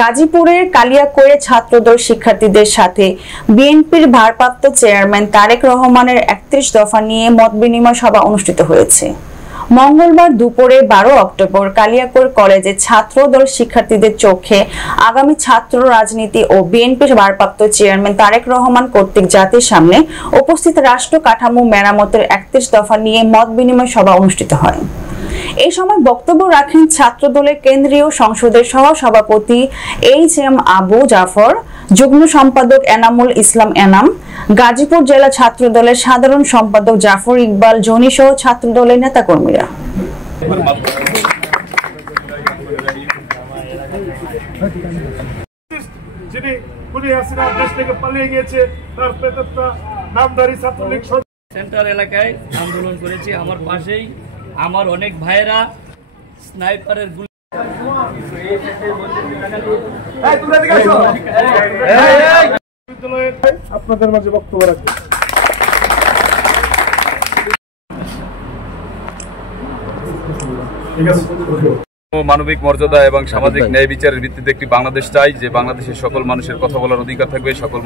গাজীপুরের কালিয়াকৈরে ছাত্রদল শিক্ষার্থীদের সাথে বিএনপির ভারপ্রাপ্ত চেয়ারম্যান তারেক রহমানের ৩১ দফা নিয়ে মতবিনিময় সভা অনুষ্ঠিত হয়েছে। মঙ্গলবার দুপুরে ১২ অক্টোবর কালিয়াকৈর কলেজে ছাত্রদল শিক্ষার্থীদের চোখে আগামী ছাত্র রাজনীতি ও বিএনপির ভারপ্রাপ্ত চেয়ারম্যান তারেক রহমান কর্তৃক জাতির সামনে উপস্থিত রাষ্ট্র কাঠামো মেরামতের ৩১ দফা নিয়ে মতবিনিময় সভা অনুষ্ঠিত হয়। এই সময় বক্তব্য রাখেন ছাত্রদলের কেন্দ্রীয় সংসদের সহ-সভাপতি এইচ.এম. আবু জাফর, যুগ্ম সম্পাদক এনামুল ইসলাম এনাম, গাজীপুর জেলা ছাত্রদলের সাধারণ সম্পাদক জাফর ইকবাল জনি সহ ছাত্রদলের নেতাকর্মীরা। সেন্টার এলাকায় আন্দোলন করেছি। আমার পাশেই আমার অনেক ভাইয়েরা স্নাইপারের গুলি আপনাদের মাঝে বক্তব্য রাখবেন। মানবিক মর্যাদা এবং সামাজিক ন্যায় বিচারের ভিত্তিতে একটি বাংলাদেশ চাই, যে বাংলাদেশের সকল মানুষের কথা বলার অধিকার থাকবে, সকল